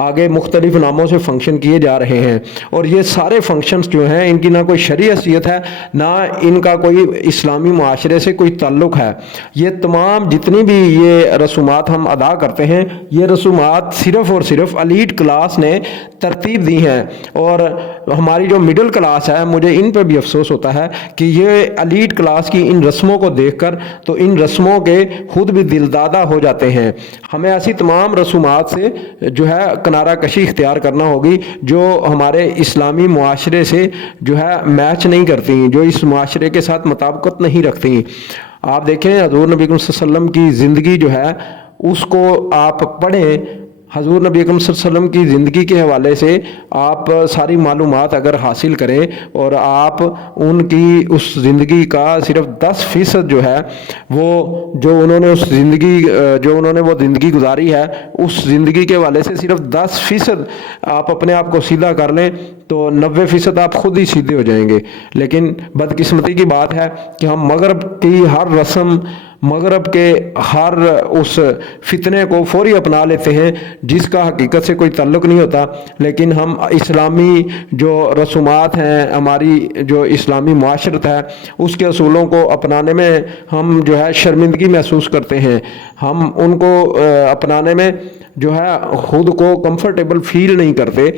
آگے مختلف ناموں سے فنکشن کیے جا رہے ہیں، اور یہ سارے فنکشنز جو ہیں ان کی نہ کوئی شرعی حیثیت ہے، نہ ان کا کوئی اسلامی معاشرے سے کوئی تعلق ہے۔ یہ تمام جتنی بھی یہ رسومات ہم ادا کرتے ہیں، یہ رسومات صرف اور صرف ایلیٹ کلاس نے ترتیب دی ہیں، اور ہماری جو مڈل کلاس ہے، مجھے ان پہ بھی افسوس ہوتا ہے کہ یہ ایلیٹ کلاس کی ان رسموں کو دیکھ کر تو ان رسموں کے خود بھی دل دادہ ہو جاتے ہیں۔ ہمیں ایسی تمام رسومات سے جو ہے کنارہ کشی اختیار کرنا ہوگی جو ہمارے اسلامی معاشرے سے جو ہے میچ نہیں کرتی، جو اس معاشرے کے ساتھ مطابقت نہیں رکھتی۔ آپ دیکھیں حضور نبی اکرم صلی اللہ علیہ وسلم کی زندگی جو ہے اس کو آپ پڑھیں، حضور نبی اکرم صلی اللہ علیہ وسلم کی زندگی کے حوالے سے آپ ساری معلومات اگر حاصل کریں اور آپ ان کی اس زندگی کا صرف 10% جو ہے وہ جو انہوں نے اس زندگی جو انہوں نے وہ زندگی گزاری ہے اس زندگی کے حوالے سے صرف 10% آپ اپنے آپ کو سیدھا کر لیں تو 90% آپ خود ہی سیدھے ہو جائیں گے۔ لیکن بدقسمتی کی بات ہے کہ ہم مغرب کی ہر رسم، مغرب کے ہر اس فتنے کو فوری اپنا لیتے ہیں جس کا حقیقت سے کوئی تعلق نہیں ہوتا، لیکن ہم اسلامی جو رسومات ہیں، ہماری جو اسلامی معاشرت ہے، اس کے اصولوں کو اپنانے میں ہم جو ہے شرمندگی محسوس کرتے ہیں، ہم ان کو اپنانے میں جو ہے خود کو کمفرٹیبل فیل نہیں کرتے۔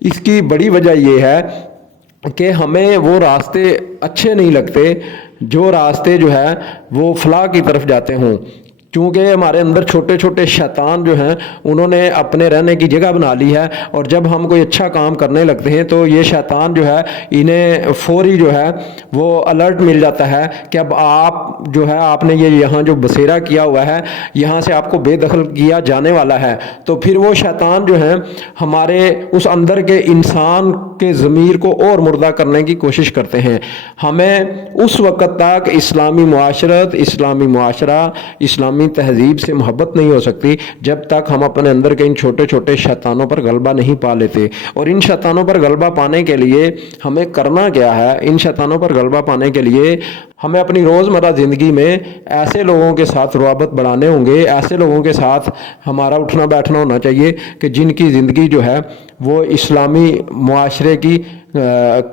اس کی بڑی وجہ یہ ہے کہ ہمیں وہ راستے اچھے نہیں لگتے جو راستے جو ہے وہ فلاح کی طرف جاتے ہوں، کیونکہ ہمارے اندر چھوٹے چھوٹے شیطان جو ہیں انہوں نے اپنے رہنے کی جگہ بنا لی ہے، اور جب ہم کوئی اچھا کام کرنے لگتے ہیں تو یہ شیطان جو ہے انہیں فوری جو ہے وہ الرٹ مل جاتا ہے کہ اب آپ جو ہے آپ نے یہ یہاں جو بسیرا کیا ہوا ہے یہاں سے آپ کو بے دخل کیا جانے والا ہے، تو پھر وہ شیطان جو ہیں ہمارے اس اندر کے انسان کے ضمیر کو اور مردہ کرنے کی کوشش کرتے ہیں۔ ہمیں اس وقت تک اسلامی معاشرت، اسلامی معاشرہ، اسلامی تہذیب سے محبت نہیں ہو سکتی جب تک ہم اپنے اندر کے ان چھوٹے چھوٹے شیطانوں پر غلبہ نہیں پا لیتے۔ اور ان شیطانوں پر غلبہ پانے کے لیے ہمیں کرنا کیا ہے؟ ان شیطانوں پر غلبہ پانے کے لیے ہمیں اپنی روزمرہ زندگی میں ایسے لوگوں کے ساتھ روابط بڑھانے ہوں گے، ایسے لوگوں کے ساتھ ہمارا اٹھنا بیٹھنا ہونا چاہیے کہ جن کی زندگی جو ہے وہ اسلامی معاشرے کی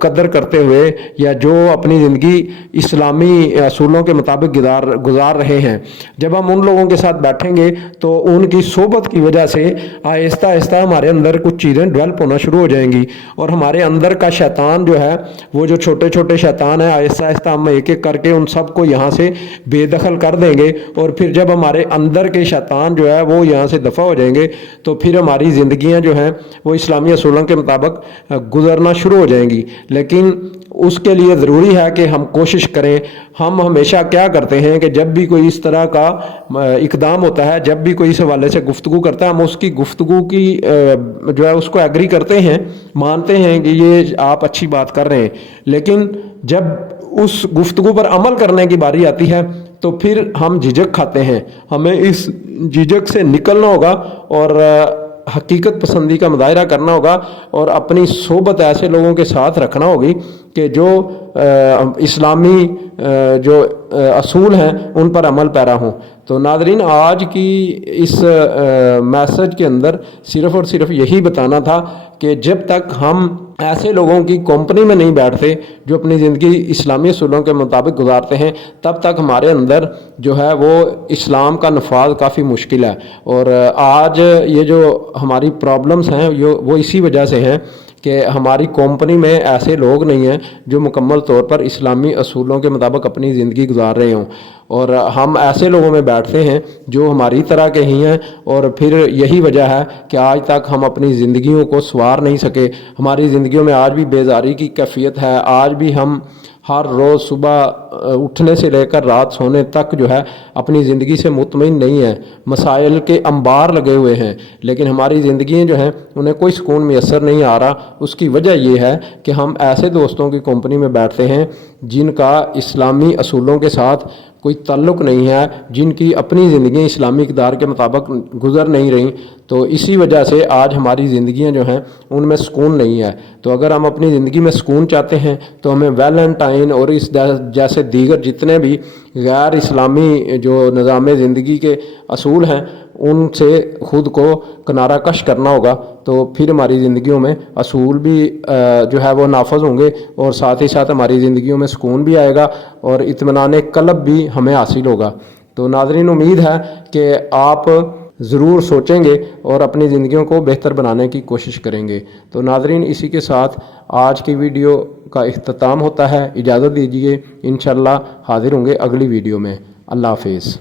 قدر کرتے ہوئے یا جو اپنی زندگی اسلامی اصولوں کے مطابق گزار رہے ہیں۔ جب ہم ان لوگوں کے ساتھ بیٹھیں گے تو ان کی صحبت کی وجہ سے آہستہ آہستہ ہمارے اندر کچھ چیزیں ڈیولپ ہونا شروع ہو جائیں گی، اور ہمارے اندر کا شیطان جو ہے وہ جو چھوٹے چھوٹے شیطان ہیں آہستہ آہستہ ہم ایک ایک کر کے ان سب کو یہاں سے بے دخل کر دیں گے، اور پھر جب ہمارے اندر کے شیطان جو ہے وہ یہاں سے دفع ہو جائیں گے تو پھر ہماری زندگیاں جو ہیں وہ اسلامی اصولوں کے مطابق گزرنا شروع ہو جائیں گی۔ لیکن اس کے لیے ضروری ہے کہ ہم کوشش کریں۔ ہم ہمیشہ کیا کرتے ہیں کہ جب بھی کوئی اس طرح کا اقدام ہوتا ہے، جب بھی کوئی اس حوالے سے گفتگو کرتا ہے، ہم اس کی گفتگو کی جو ہے اس کو ایگری کرتے ہیں، مانتے ہیں کہ یہ آپ اچھی بات کر رہے ہیں، لیکن جب اس گفتگو پر عمل کرنے کی باری آتی ہے تو پھر ہم جھجک کھاتے ہیں۔ ہمیں اس جھجک سے نکلنا ہوگا اور حقیقت پسندی کا مظاہرہ کرنا ہوگا، اور اپنی صحبت ایسے لوگوں کے ساتھ رکھنا ہوگی کہ جو اسلامی جو اصول ہیں ان پر عمل پیرا ہوں۔ تو ناظرین، آج کی اس میسج کے اندر صرف اور صرف یہی بتانا تھا کہ جب تک ہم ایسے لوگوں کی کمپنی میں نہیں بیٹھتے جو اپنی زندگی اسلامی اصولوں کے مطابق گزارتے ہیں، تب تک ہمارے اندر جو ہے وہ اسلام کا نفاذ کافی مشکل ہے۔ اور آج یہ جو ہماری پرابلمز ہیں وہ اسی وجہ سے ہیں کہ ہماری کمپنی میں ایسے لوگ نہیں ہیں جو مکمل طور پر اسلامی اصولوں کے مطابق اپنی زندگی گزار رہے ہوں، اور ہم ایسے لوگوں میں بیٹھتے ہیں جو ہماری طرح کے ہی ہیں، اور پھر یہی وجہ ہے کہ آج تک ہم اپنی زندگیوں کو سنوار نہیں سکے۔ ہماری زندگیوں میں آج بھی بیزاری کی کیفیت ہے، آج بھی ہم ہر روز صبح اٹھنے سے لے کر رات سونے تک جو ہے اپنی زندگی سے مطمئن نہیں ہیں، مسائل کے انبار لگے ہوئے ہیں، لیکن ہماری زندگیاں جو ہیں انہیں کوئی سکون میسر نہیں آ رہا۔ اس کی وجہ یہ ہے کہ ہم ایسے دوستوں کی کمپنی میں بیٹھتے ہیں جن کا اسلامی اصولوں کے ساتھ کوئی تعلق نہیں ہے، جن کی اپنی زندگیاں اسلامی اقدار کے مطابق گزر نہیں رہیں، تو اسی وجہ سے آج ہماری زندگیاں جو ہیں ان میں سکون نہیں ہے۔ تو اگر ہم اپنی زندگی میں سکون چاہتے ہیں تو ہمیں ویلنٹائن اور اس جیسے دیگر جتنے بھی غیر اسلامی جو نظام زندگی کے اصول ہیں ان سے خود کو کنارہ کش کرنا ہوگا، تو پھر ہماری زندگیوں میں اصول بھی جو ہے وہ نافذ ہوں گے، اور ساتھ ہی ساتھ ہماری زندگیوں میں سکون بھی آئے گا اور اطمینان قلب بھی ہمیں حاصل ہوگا۔ تو ناظرین، امید ہے کہ آپ ضرور سوچیں گے اور اپنی زندگیوں کو بہتر بنانے کی کوشش کریں گے۔ تو ناظرین، اسی کے ساتھ آج کی ویڈیو کا اختتام ہوتا ہے، اجازت دیجیے، انشاءاللہ حاضر ہوں گے اگلی ویڈیو میں۔ اللہ حافظ۔